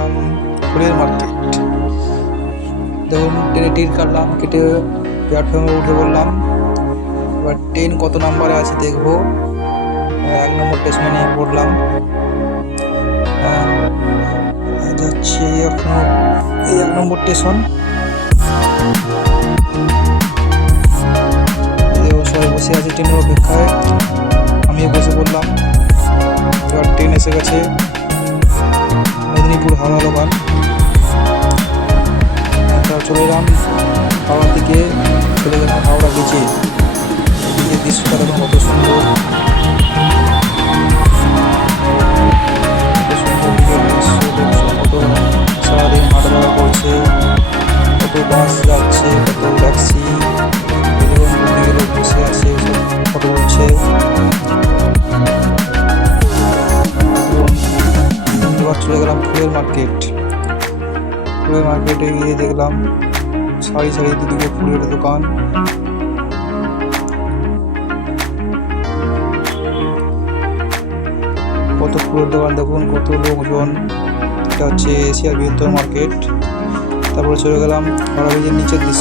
গেলাম ফুলের মার্কেট। দেখুন ট্রেনে টিকিট কাটলাম, কেটে প্ল্যাটফর্মে উঠে পড়লাম। এবার ট্রেন কত নাম্বারে আছে দেখবো। 1 নম্বর স্টেশনে নিয়ে পড়লাম। যাচ্ছি এখন এই 1 নম্বর স্টেশন। সবাই বসে আছে ট্রেনের অপেক্ষায়, আমিও বসে পড়লাম। এবার ট্রেন এসে গেছে মেদিনীপুর হাওড়া লোকাল। চলে এলাম হাওড়ার দিকে, চলে গেলাম হাওড়া বিচে। এদিকে দৃশ্যটা দেখুন কত সুন্দর, কত সুন্দর দিকের দৃশ্য। কত সারাদিন হাঁটাচলা করছে, কত বাস যাচ্ছে, কত ট্যাক্সি, দুদিকে লোক বসে আছে, সব ফটো তুলছে। এবার চলে গেলাম ফুলের মার্কেট। ফুলের মার্কেটে গিয়ে দেখলাম সারি সারি দুদিকে ফুলের দোকান। কত ফুলের দোকান দেখুন, কত লোকজন। এটা হচ্ছে এশিয়ার বৃহত্তম মার্কেট। তারপরে চলে গেলাম হাওড়া ব্রিজের নিচের দৃশ্য।